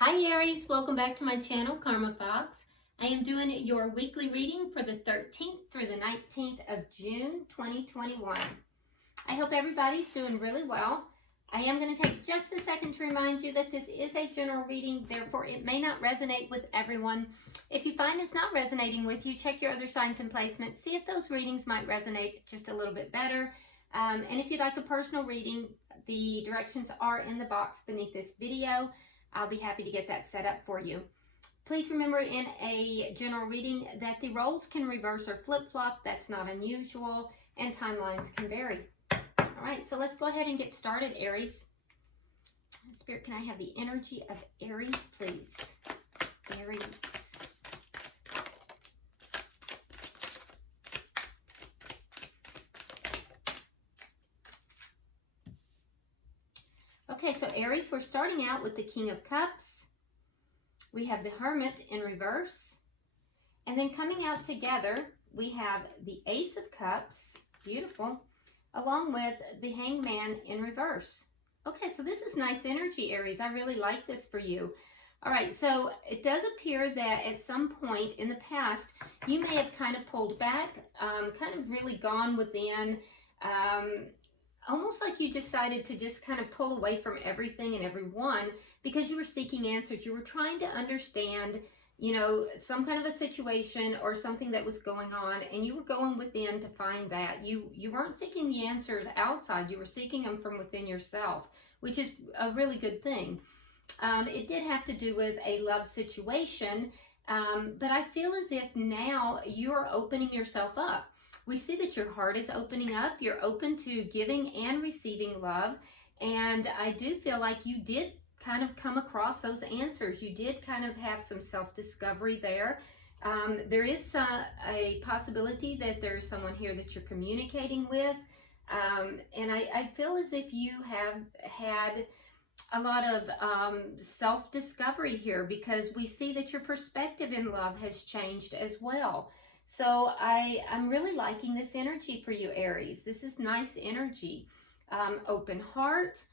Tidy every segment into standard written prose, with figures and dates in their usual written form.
Hi Aries, welcome back to my channel, Karma Fox. I am doing your weekly reading for the 13th through the 19th of June 2021. I hope everybody's doing really well. I am going to take just a second to remind you that this is a general reading, therefore it may not resonate with everyone. If you find it's not resonating with you, check your other signs and placements, see if those readings might resonate just a little bit better. And if you'd like a personal reading, the directions are in the box beneath this video. I'll be happy to get that set up for you. Please remember in a general reading that the roles can reverse or flip-flop. That's not unusual, and timelines can vary. All right, so let's go ahead and get started, Aries. Spirit, can I have the energy of Aries, please? Aries. Okay, so Aries, we're starting out with the King of Cups. We have the Hermit in reverse. And then coming out together, we have the Ace of Cups, beautiful, along with the Hanged Man in reverse. Okay, so this is nice energy, Aries. I really like this for you. All right, so it does appear that at some point in the past, you may have kind of pulled back, kind of really gone within, almost like you decided to just kind of pull away from everything and everyone because you were seeking answers. You were trying to understand, you know, some kind of a situation or something that was going on, and you were going within to find that. You weren't seeking the answers outside. You were seeking them from within yourself, which is a really good thing. It did have to do with a love situation, but I feel as if now you're opening yourself up. We see that your heart is opening up. You're open to giving and receiving love. And I do feel like you did kind of come across those answers. You did kind of have some self-discovery there. There is a possibility that there's someone here that you're communicating with. And I feel as if you have had a lot of self-discovery here, because we see that your perspective in love has changed as well. So I'm really liking this energy for you, Aries. This is nice energy. Open heart,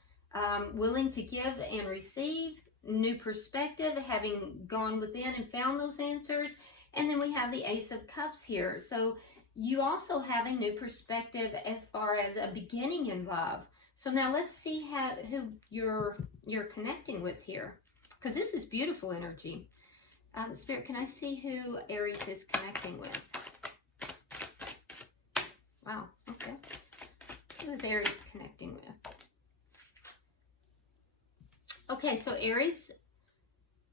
willing to give and receive, new perspective, having gone within and found those answers. And then we have the Ace of Cups here. So you also have a new perspective as far as a beginning in love. So now let's see who you're connecting with here, because this is beautiful energy. Spirit, can I see who Aries is connecting with? Wow, okay. Who is Aries connecting with? Okay, so Aries,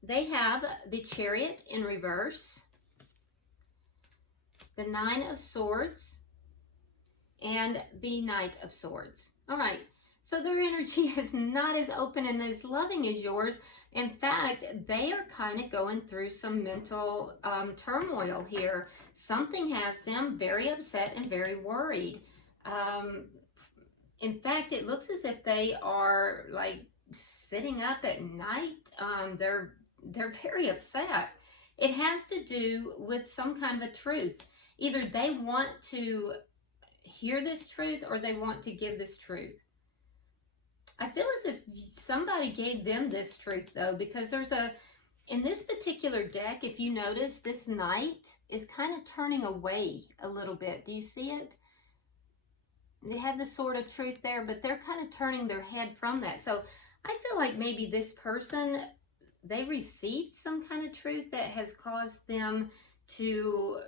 they have the Chariot in reverse, the Nine of Swords, and the Knight of Swords. All right, so their energy is not as open and as loving as yours. In fact, they are kind of going through some mental turmoil here. Something has them very upset and very worried. In fact, it looks as if they are like sitting up at night. They're very upset. It has to do with some kind of a truth. Either they want to hear this truth or they want to give this truth. I feel as if somebody gave them this truth, though, because in this particular deck, if you notice, this Knight is kind of turning away a little bit. Do you see it? They have the Sword of Truth there, but they're kind of turning their head from that. So I feel like maybe this person, they received some kind of truth that has caused them to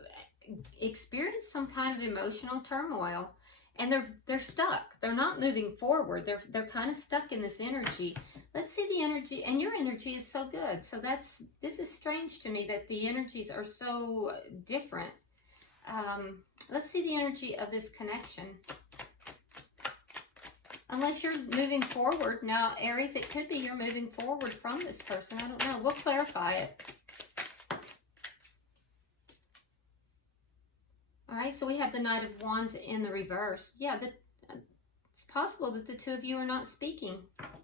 experience some kind of emotional turmoil. And they're stuck. They're not moving forward. They're kind of stuck in this energy. Let's see the energy, and your energy is so good. So this is strange to me that the energies are so different. Let's see the energy of this connection. Unless you're moving forward. Now, Aries, it could be you're moving forward from this person. I don't know. We'll clarify it. All right, so we have the Knight of Wands in the reverse. Yeah, it's possible that the two of you are not speaking. All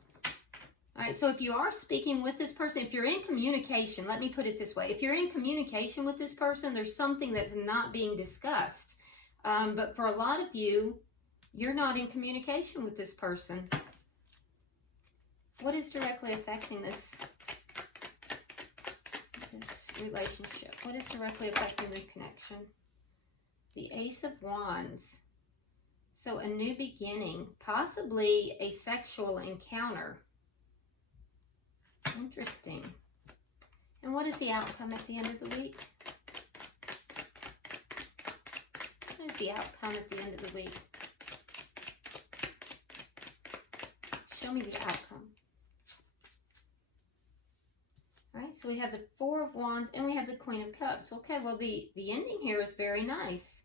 right, so if you are speaking with this person, if you're in communication, let me put it this way. If you're in communication with this person, there's something that's not being discussed. But for a lot of you, you're not in communication with this person. What is directly affecting this this relationship? What is directly affecting the connection? The Ace of Wands. So a new beginning, possibly a sexual encounter. Interesting. And what is the outcome at the end of the week? What is the outcome at the end of the week? Show me the outcome. All right, so we have the Four of Wands and we have the Queen of Cups. Okay, well, the ending here is very nice.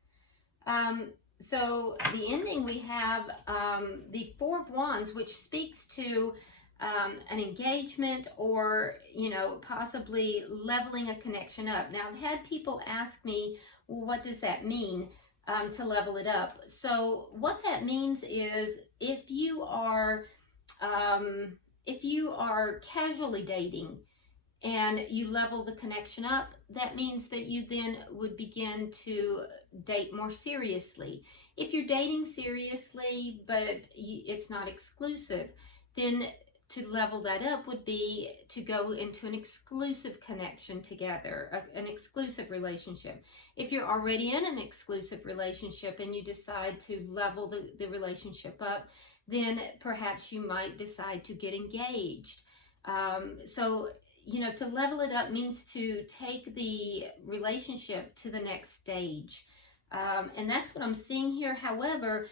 So the ending, we have the Four of Wands, which speaks to an engagement or, you know, possibly leveling a connection up. Now, I've had people ask me, well, what does that mean to level it up? So what that means is if you are casually dating and you level the connection up, that means that you then would begin to date more seriously. If you're dating seriously, but it's not exclusive, then to level that up would be to go into an exclusive connection together, an exclusive relationship. If you're already in an exclusive relationship and you decide to level the relationship up, then perhaps you might decide to get engaged. So, you know, to level it up means to take the relationship to the next stage. And that's what I'm seeing here. However,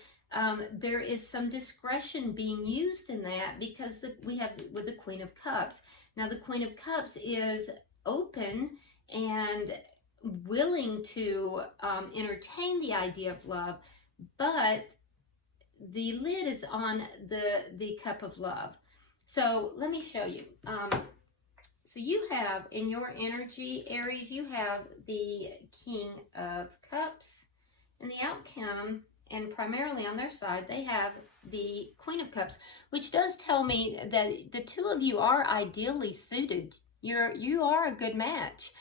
there is some discretion being used in that because we have with the Queen of Cups. Now, the Queen of Cups is open and willing to entertain the idea of love, but the lid is on the cup of love. So let me show you. So you have in your energy, Aries, you have the King of Cups, and the outcome, and primarily on their side, they have the Queen of Cups, which does tell me that the two of you are ideally suited. You are a good match.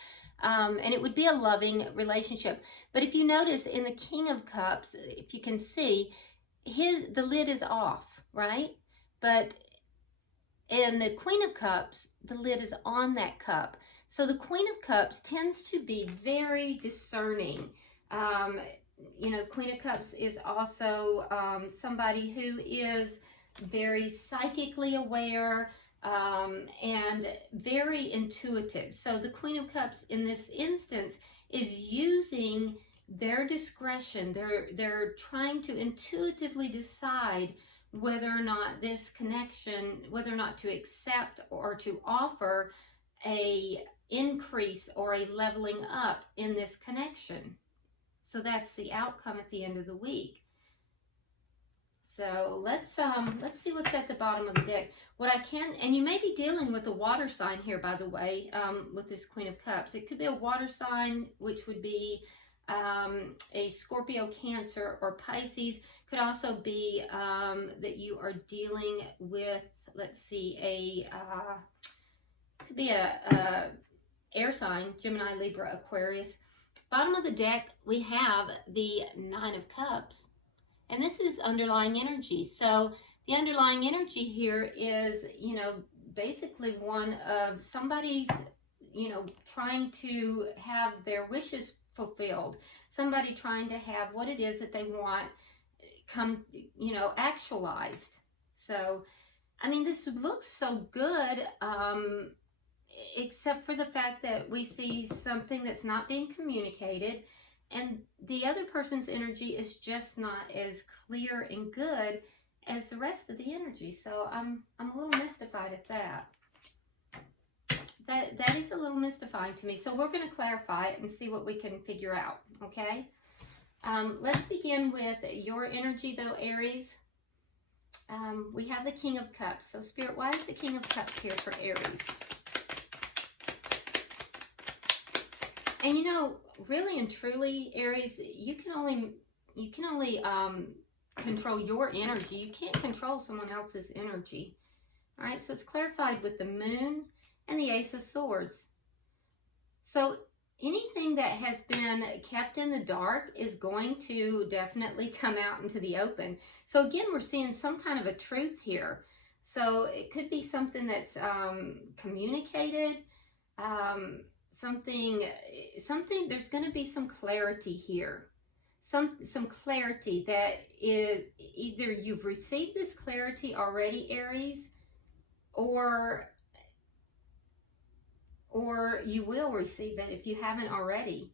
And it would be a loving relationship. But if you notice in the King of Cups, if you can see, the lid is off, right? But in the Queen of Cups, the lid is on that cup. So the Queen of Cups tends to be very discerning. You know, Queen of Cups is also somebody who is very psychically aware and very intuitive. So the Queen of Cups in this instance is using their discretion. They're trying to intuitively decide whether or not this connection, whether or not to accept or to offer a increase or a leveling up in this connection. So that's the outcome at the end of the week. So let's see what's at the bottom of the deck. What I can, and you may be dealing with a water sign here, by the way, with this Queen of Cups. It could be a water sign, which would be a Scorpio, Cancer, or Pisces. Could also be that you are dealing with, let's see, could be a air sign, Gemini, Libra, Aquarius. Bottom of the deck, we have the Nine of Cups, and this is underlying energy. So the underlying energy here is, you know, basically one of somebody's, you know, trying to have their wishes fulfilled. Somebody trying to have what it is that they want come, you know, actualized. So, I mean, this looks so good, except for the fact that we see something that's not being communicated, and the other person's energy is just not as clear and good as the rest of the energy. So I'm a little mystified at that. That is a little mystifying to me. So we're going to clarify it and see what we can figure out, okay? Let's begin with your energy, though, Aries. We have the King of Cups. So, Spirit, why is the King of Cups here for Aries? And you know, really and truly, Aries, you can only control your energy. You can't control someone else's energy. All right, so it's clarified with the Moon and the Ace of Swords. So anything that has been kept in the dark is going to definitely come out into the open. So again, we're seeing some kind of a truth here. So it could be something that's communicated. something, there's going to be some clarity here. Some clarity that is either you've received this clarity already, Aries, or you will receive it if you haven't already.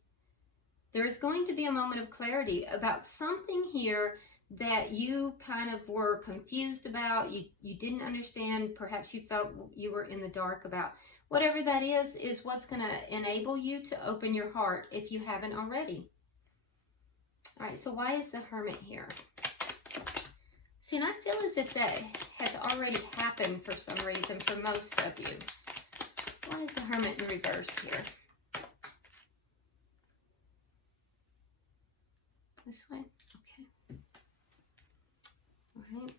There's going to be a moment of clarity about something here that you kind of were confused about, you didn't understand, perhaps you felt you were in the dark about. Whatever that is what's going to enable you to open your heart if you haven't already. All right, so why is the Hermit here? See, and I feel as if that has already happened for some reason for most of you. Why is the Hermit in reverse here? This way? Okay. All right.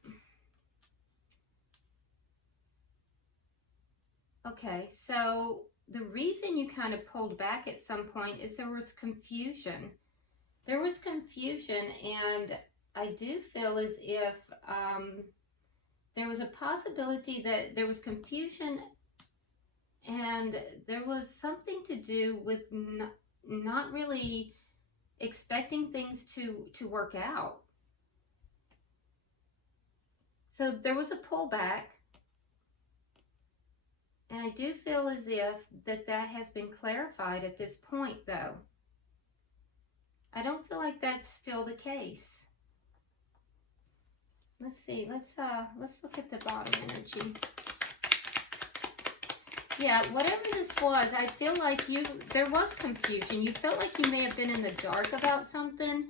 Okay, so the reason you kind of pulled back at some point is there was confusion. There was confusion, and I do feel as if there was a possibility that there was confusion, and there was something to do with not really expecting things to work out. So there was a pullback, and I do feel as if that has been clarified at this point, though. I don't feel like that's still the case. Let's see. Let's look at the bottom energy. Yeah, whatever this was, I feel like there was confusion. You felt like you may have been in the dark about something,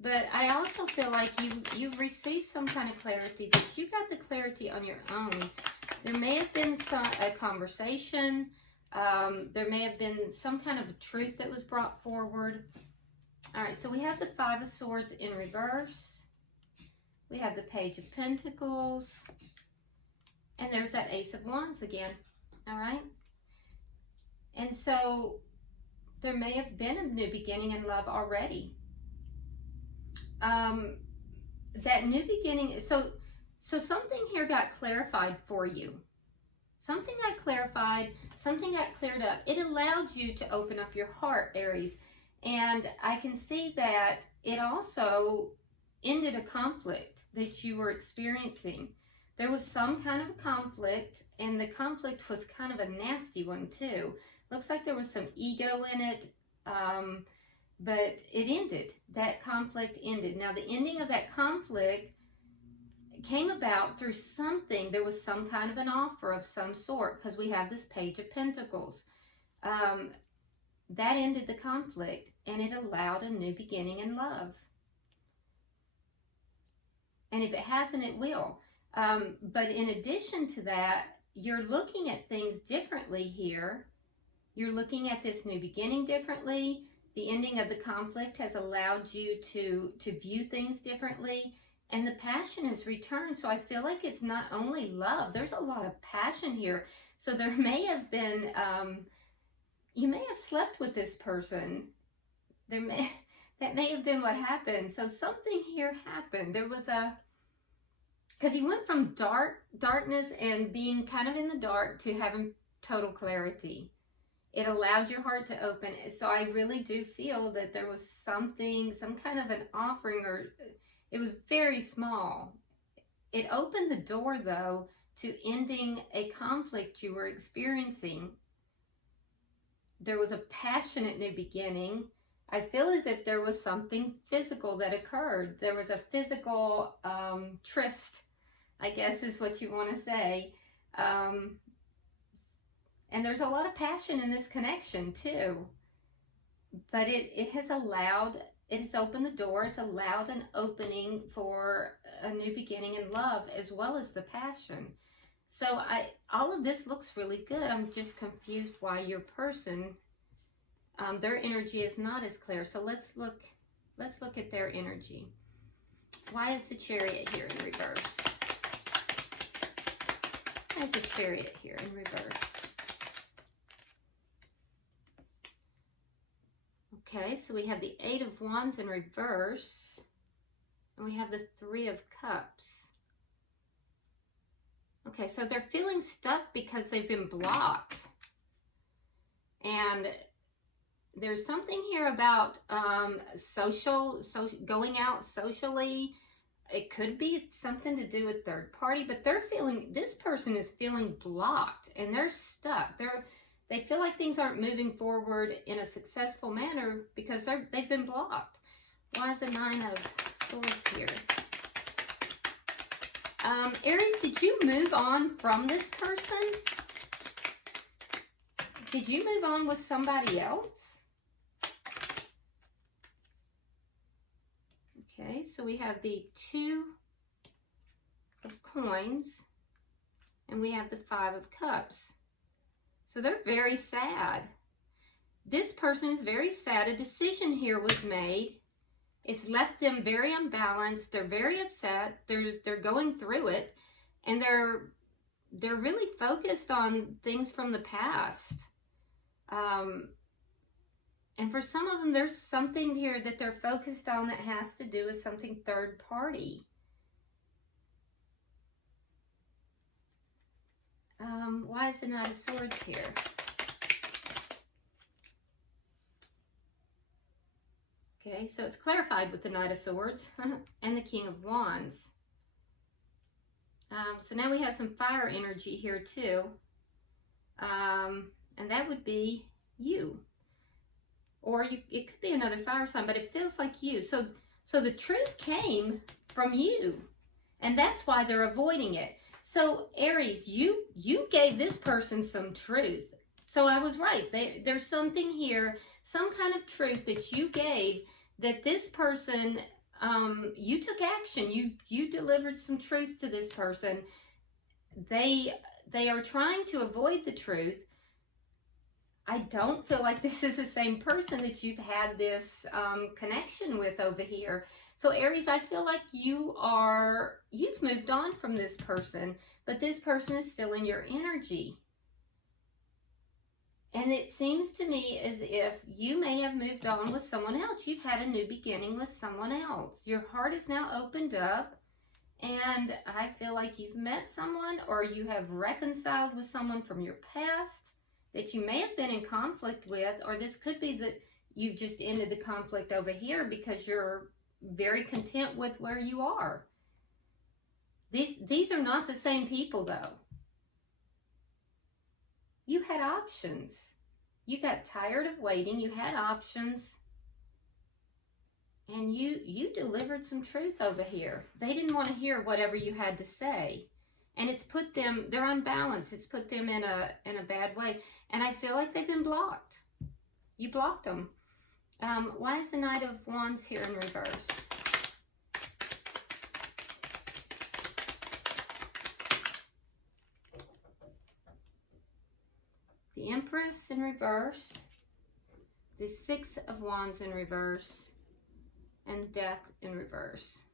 but I also feel like you've received some kind of clarity, but you got the clarity on your own. There may have been a conversation. There may have been some kind of truth that was brought forward. All right, so we have the Five of Swords in reverse. We have the Page of Pentacles. And there's that Ace of Wands again. All right. And so there may have been a new beginning in love already. That new beginning, so something here got clarified for you. Something got clarified, something got cleared up. It allowed you to open up your heart, Aries. And I can see that it also ended a conflict that you were experiencing. There was some kind of a conflict, and the conflict was kind of a nasty one too. Looks like there was some ego in it, but it ended. That conflict ended. Now, the ending of that conflict came about through something. There was some kind of an offer of some sort, because we have this Page of Pentacles. That ended the conflict, and it allowed a new beginning in love. And if it hasn't, it will. But in addition to that, you're looking at things differently here. You're looking at this new beginning differently. The ending of the conflict has allowed you to view things differently. And the passion has returned. So I feel like it's not only love. There's a lot of passion here. So there may have been, you may have slept with this person. That may have been what happened. So something here happened. There was because you went from darkness and being kind of in the dark to having total clarity. It allowed your heart to open. So I really do feel that there was something, some kind of an offering, or it was very small. It opened the door, though, to ending a conflict you were experiencing. There was a passionate new beginning. I feel as if there was something physical that occurred. There was a physical tryst, I guess is what you want to say. And there's a lot of passion in this connection too. But it has allowed, it has opened the door. It's allowed an opening for a new beginning in love, as well as the passion. So all of this looks really good. I'm just confused why your person, their energy is not as clear. So let's look at their energy. Why is the Chariot here in reverse? Why is the Chariot here in reverse? Okay, so we have the Eight of Wands in reverse, and we have the Three of Cups. Okay, so they're feeling stuck because they've been blocked. And there's something here about social, going out socially. It could be something to do with third party, but this person is feeling blocked and they're stuck. They feel like things aren't moving forward in a successful manner because they've been blocked. Why is the Nine of Swords here? Aries, did you move on from this person? Did you move on with somebody else? Okay, so we have the Two of Coins and we have the Five of Cups. So they're very sad. This person is very sad. A decision here was made. It's left them very unbalanced. They're very upset. They're going through it, and they're really focused on things from the past. And for some of them, there's something here that they're focused on that has to do with something third party. Why is the Knight of Swords here? Okay, so it's clarified with the Knight of Swords and the King of Wands. So now we have some fire energy here too. And that would be you. Or it could be another fire sign, but it feels like you. So the truth came from you. And that's why they're avoiding it. So Aries, you gave this person some truth. So I was right. There's something here, some kind of truth that you gave that this person, you took action. You delivered some truth to this person. They are trying to avoid the truth. I don't feel like this is the same person that you've had this connection with over here. So Aries, I feel like you've moved on from this person, but this person is still in your energy. And it seems to me as if you may have moved on with someone else. You've had a new beginning with someone else. Your heart is now opened up, and I feel like you've met someone or you have reconciled with someone from your past that you may have been in conflict with, or this could be that you've just ended the conflict over here because you're very content with where you are. These are not the same people though. You had options. You got tired of waiting. You had options. And you delivered some truth over here. They didn't want to hear whatever you had to say. And it's put them, they're unbalanced. It's put them in a bad way. And I feel like they've been blocked. You blocked them. Why is the Knight of Wands here in reverse? The Empress in reverse. The Six of Wands in reverse. And Death in reverse.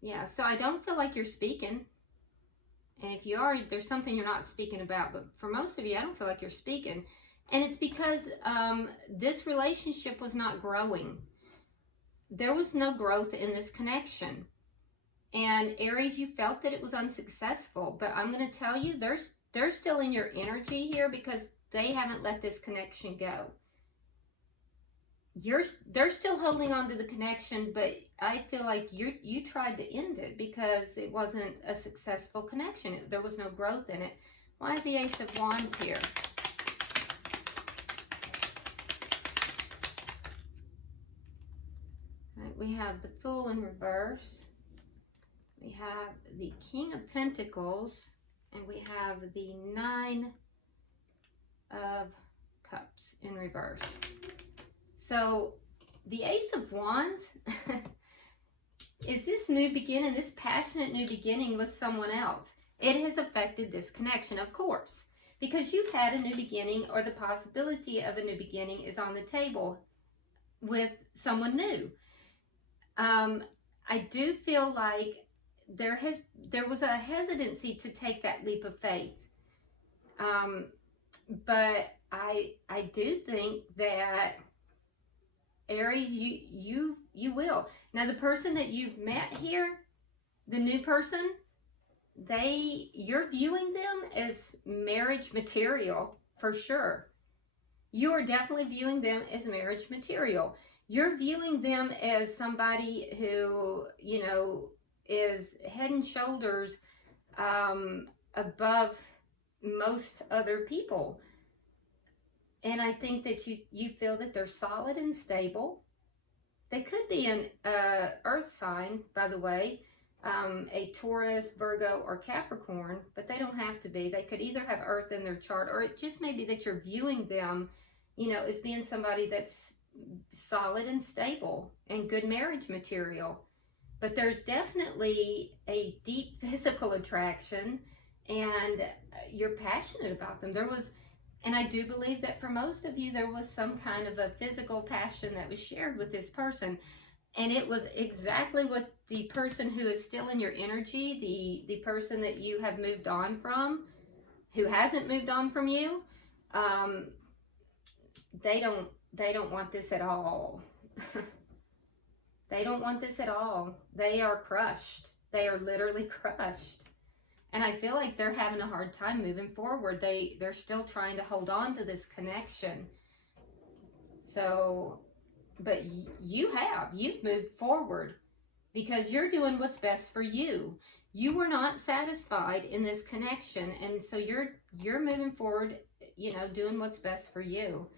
Yeah, so I don't feel like you're speaking. And if you are, there's something you're not speaking about. But for most of you, I don't feel like you're speaking. And it's because this relationship was not growing. There was no growth in this connection. And Aries, you felt that it was unsuccessful. But I'm going to tell you, they're still in your energy here because they haven't let this connection go. They're still holding on to the connection, but I feel like you tried to end it because it wasn't a successful connection. There was no growth in it. Why is the Ace of Wands here? All right, we have the Fool in reverse. We have the King of Pentacles, and we have the Nine of Cups in reverse. So the Ace of Wands is this new beginning, this passionate new beginning with someone else. It has affected this connection, of course, because you've had a new beginning, or the possibility of a new beginning is on the table with someone new. I do feel like there was a hesitancy to take that leap of faith. But I do think that Aries, you will. Now, the person that you've met here, the new person, you're viewing them as marriage material for sure. you are definitely viewing them as marriage material. You're viewing them as somebody who, you know, is head and shoulders above most other people. And I think that you feel that they're solid and stable. They could be an earth sign, by the way, a Taurus, Virgo, or Capricorn, but they don't have to be. They could either have earth in their chart, or it just may be that you're viewing them, you know, as being somebody that's solid and stable and good marriage material. But there's definitely a deep physical attraction, and you're passionate about them. And I do believe that for most of you, there was some kind of a physical passion that was shared with this person. And it was exactly what the person who is still in your energy, the person that you have moved on from, who hasn't moved on from you, they don't want this at all. They don't want this at all. They are crushed. They are literally crushed. And I feel like they're having a hard time moving forward. They're still trying to hold on to this connection. So, but you've moved forward because you're doing what's best for you. You were not satisfied in this connection, and so you're moving forward, you know, doing what's best for you.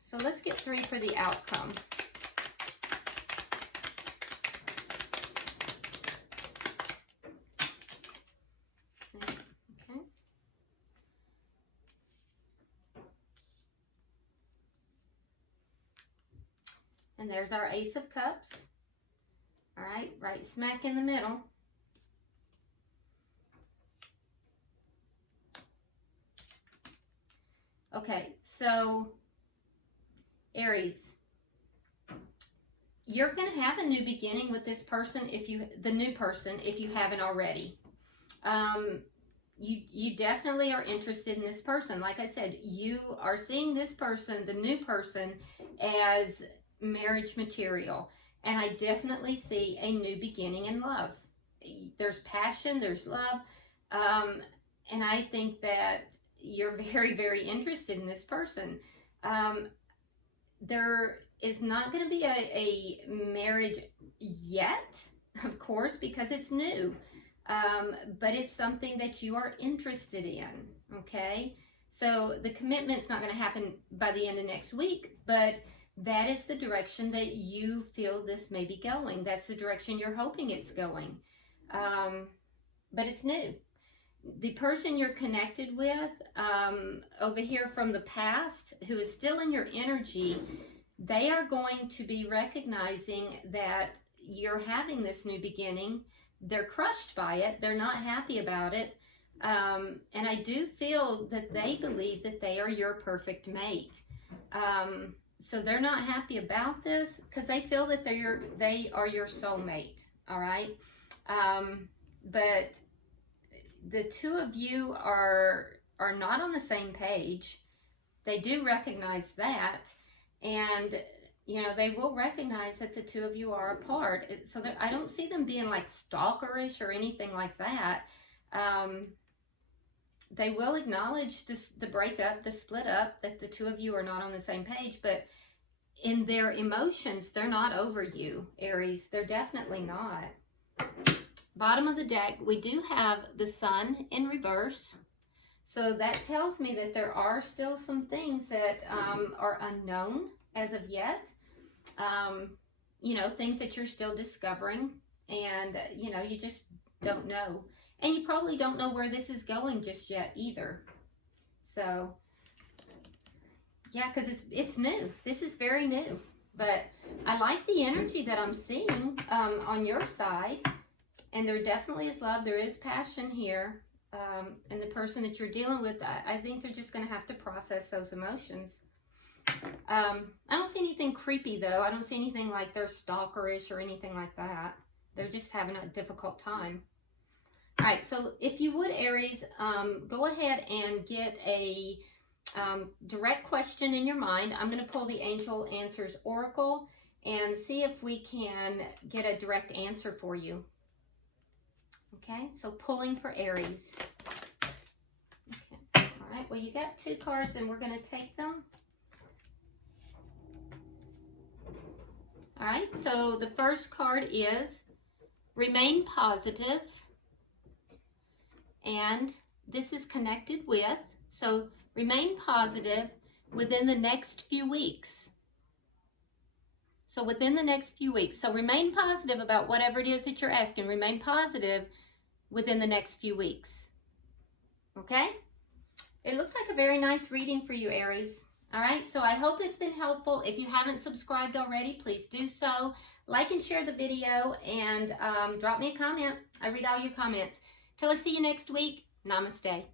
So let's get 3 for the outcome. And there's our Ace of Cups. All right smack in the middle. Okay, so Aries, you're going to have a new beginning with this person, if you haven't already. You definitely are interested in this person. Like I said, you are seeing this person, the new person, as marriage material. And I definitely see a new beginning in love. There's passion, there's love. And I think that you're very, very interested in this person. There is not going to be a marriage yet, of course, because it's new. But it's something that you are interested in, okay? So the commitment's not going to happen by the end of next week, but that is the direction that you feel this may be going. That's the direction you're hoping it's going. But it's new. The person you're connected with over here from the past, who is still in your energy, they are going to be recognizing that you're having this new beginning. They're crushed by it. They're not happy about it. And I do feel that they believe that they are your perfect mate. So they're not happy about this because they feel that they are your soulmate. All right. But the two of you are not on the same page. They do recognize that, and you know, they will recognize that the two of you are apart. So I don't see them being like stalkerish or anything like that. They will acknowledge the breakup, the split up, that the two of you are not on the same page, but in their emotions, they're not over you, Aries. They're definitely not. Bottom of the deck, we do have the Sun in reverse. So that tells me that there are still some things that are unknown as of yet. You know, things that you're still discovering, and you know, you just don't know. And you probably don't know where this is going just yet either. So yeah, because it's new. This is very new. But I like the energy that I'm seeing on your side. And there definitely is love. There is passion here. And the person that you're dealing with, I think they're just going to have to process those emotions. I don't see anything creepy, though. I don't see anything like they're stalkerish or anything like that. They're just having a difficult time. All right, so if you would, Aries, go ahead and get a direct question in your mind. I'm going to pull the Angel Answers Oracle and see if we can get a direct answer for you. Okay, so pulling for Aries. Okay, all right. right, well, you got 2 cards and we're going to take them. All right, so the first card is remain positive, and this is connected with, so remain positive within the next few weeks. So within the next few weeks. So remain positive about whatever it is that you're asking. Remain positive within the next few weeks. Okay? It looks like a very nice reading for you, Aries. All right, so I hope it's been helpful. If you haven't subscribed already, please do so. Like and share the video, and drop me a comment. I read all your comments. Till I see you next week, namaste.